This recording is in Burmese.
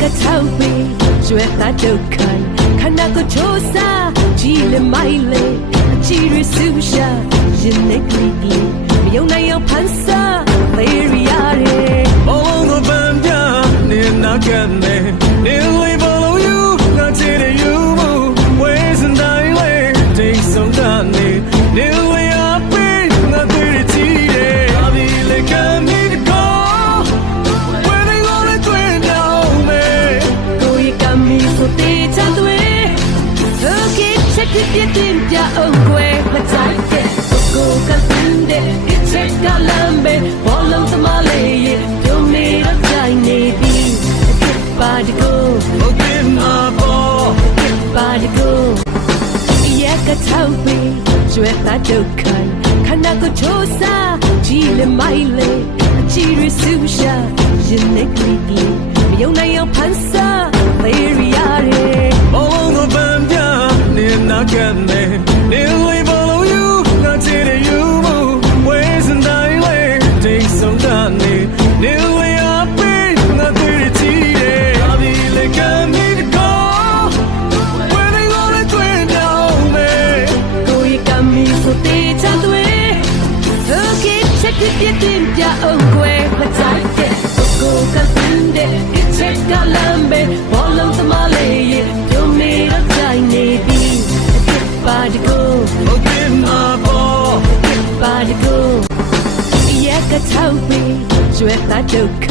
ကထောက်ပြီးကျွဲတာဒုက္ခခန္ဓာကိုချိုးစားကြည်လမိုက်လေအချီရဆူရှာရင်နေကလေးမယုံနိုင်အောင်ဖန်ဆာလေရီယာရဲဘောလုံးကိုပန်းပြနေနာကနေနေလေးဘောလုံးယူငါချစ်တဲ့ယူမှုဝဲစန်တိုင်းလေတိတ်ဆုံးကနေနေလေးအပေးငါတွေ့ရချီတယ်အဒီလေကမီကိုဝဲနေလို့တွေ့နေအောင်မေကိုရကမီဆိုတေးချမ်းတွေOkay, check it, get in, ya, oh, where, let's take it. Go, Calpinde, it's a calambe, all of the Malay, you made a tiny bee. Get body go, okay, my boy, get body go. Yeah, that's how we, sweat that joke. Kanako Chosa, Chile Mile, Chiri Susha, Jinekli, Yona Yo Pansa, Lariare. All the band,နေနာကနေနေလေးဘောလုံးယူငါချစ်တဲ့ယူမှုဝဲစန်တိုင်းလေတိတ်ဆုံးကနေနေလေးအပေးငါတွေ့ရချီတယ်အဒီလေကမီကိုဝဲနေလို့တွေ့နေအောင်မေကိုရကမီဆိုတေးချတွေ Okay, check it, get in, ya, oh, where, let's take it. Go, Calpinde, it's a calambe, all of the Malay, you made a tiny bee. Get body go, okay, my boy, get body go. Yeah, that's how we, sweat that joke.